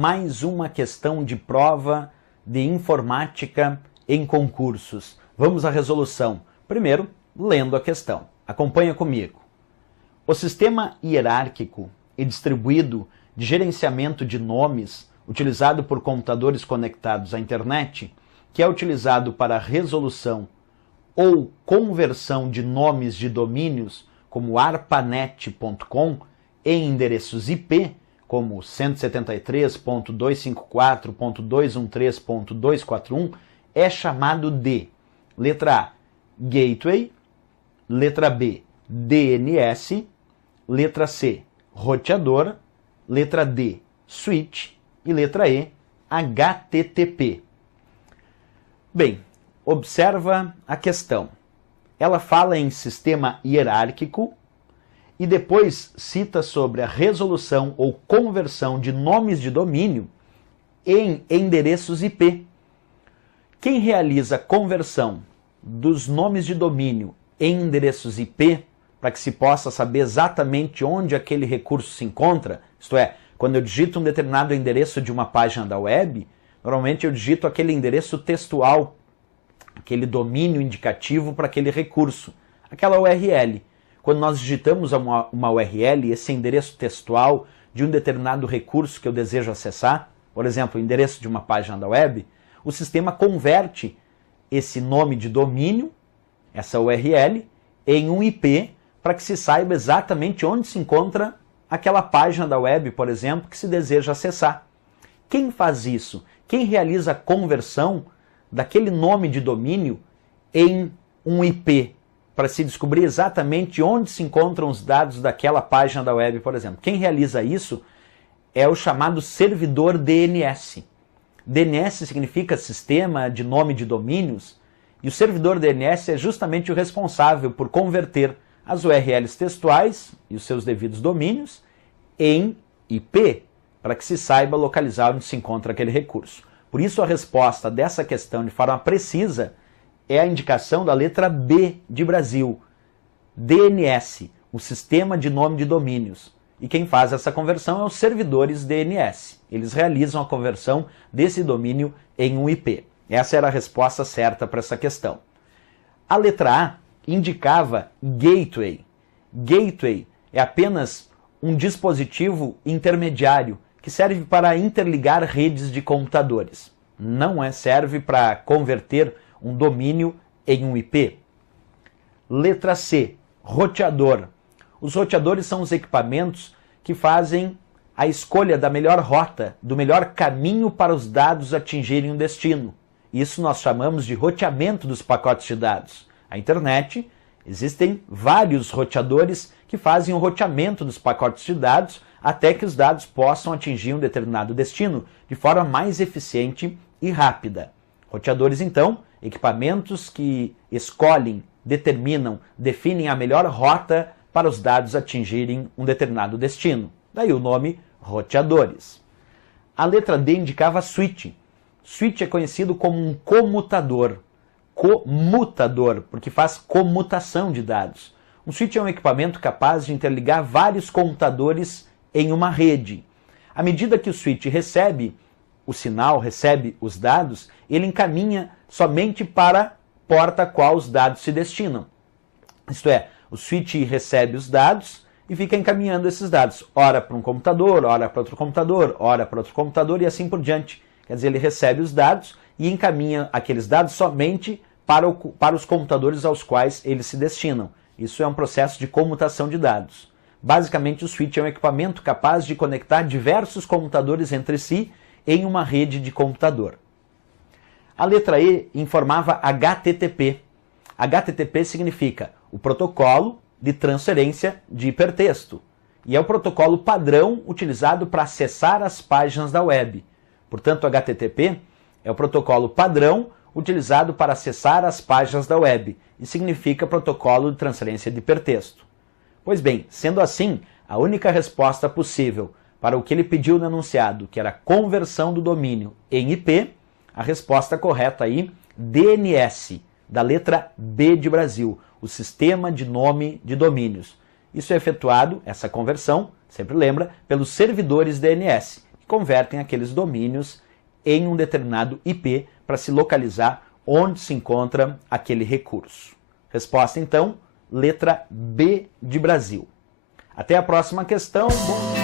mais uma questão de prova de informática em concursos. Vamos à resolução. Primeiro, lendo a questão. Acompanha comigo. O sistema hierárquico e distribuído de gerenciamento de nomes utilizado por computadores conectados à internet, que é utilizado para resolução ou conversão de nomes de domínios como arpanet.com em endereços IP, como 173.254.213.241, é chamado de letra A, Gateway, letra B, DNS, letra C, roteador, letra D, Switch e letra E, HTTP. Bem, observa a questão. Ela fala em sistema hierárquico e depois cita sobre a resolução ou conversão de nomes de domínio em endereços IP. Quem realiza a conversão dos nomes de domínio em endereços IP, para que se possa saber exatamente onde aquele recurso se encontra, isto é, quando eu digito um determinado endereço de uma página da web, normalmente eu digito aquele endereço textual, aquele domínio indicativo para aquele recurso, aquela URL. Quando nós digitamos uma URL, esse endereço textual de um determinado recurso que eu desejo acessar, por exemplo, o endereço de uma página da web, o sistema converte esse nome de domínio, essa URL, em um IP, para que se saiba exatamente onde se encontra aquela página da web, por exemplo, que se deseja acessar. Quem faz isso? Quem realiza a conversão daquele nome de domínio em um IP, para se descobrir exatamente onde se encontram os dados daquela página da web, por exemplo? Quem realiza isso é o chamado servidor DNS. DNS significa Sistema de Nome de Domínios, e o servidor DNS é justamente o responsável por converter as URLs textuais e os seus devidos domínios em IP, para que se saiba localizar onde se encontra aquele recurso. Por isso a resposta dessa questão de forma precisa é a indicação da letra B de Brasil, DNS, o Sistema de Nome de Domínios. E quem faz essa conversão é os servidores DNS. Eles realizam a conversão desse domínio em um IP. Essa era a resposta certa para essa questão. A letra A indicava Gateway. Gateway é apenas um dispositivo intermediário que serve para interligar redes de computadores. Não serve para converter um domínio em um IP. Letra C, roteador. Os roteadores são os equipamentos que fazem a escolha da melhor rota, do melhor caminho para os dados atingirem um destino. Isso nós chamamos de roteamento dos pacotes de dados. A internet, existem vários roteadores que fazem o roteamento dos pacotes de dados até que os dados possam atingir um determinado destino de forma mais eficiente e rápida. Roteadores, então, equipamentos que escolhem, determinam, definem a melhor rota para os dados atingirem um determinado destino. Daí o nome roteadores. A letra D indicava switch. Switch é conhecido como um comutador. Comutador, porque faz comutação de dados. Um switch é um equipamento capaz de interligar vários computadores em uma rede. À medida que o switch recebe o sinal, recebe os dados, ele encaminha somente para a porta a qual os dados se destinam. Isto é, o switch recebe os dados e fica encaminhando esses dados, ora para um computador, ora para outro computador, ora para outro computador e assim por diante. Quer dizer, ele recebe os dados e encaminha aqueles dados somente para os computadores aos quais eles se destinam. Isso é um processo de comutação de dados. Basicamente, o switch é um equipamento capaz de conectar diversos computadores entre si em uma rede de computador. A letra E informava HTTP. HTTP significa o protocolo de transferência de hipertexto. E é o protocolo padrão utilizado para acessar as páginas da web. Portanto, HTTP é o protocolo padrão utilizado para acessar as páginas da web e significa protocolo de transferência de hipertexto. Pois bem, sendo assim, a única resposta possível para o que ele pediu no enunciado, que era a conversão do domínio em IP, a resposta correta aí, DNS, da letra B de Brasil, o Sistema de Nome de Domínios. Isso é efetuado, essa conversão, sempre lembra, pelos servidores DNS, que convertem aqueles domínios em um determinado IP para se localizar onde se encontra aquele recurso. Resposta, então, letra B de Brasil. Até a próxima questão. Bom...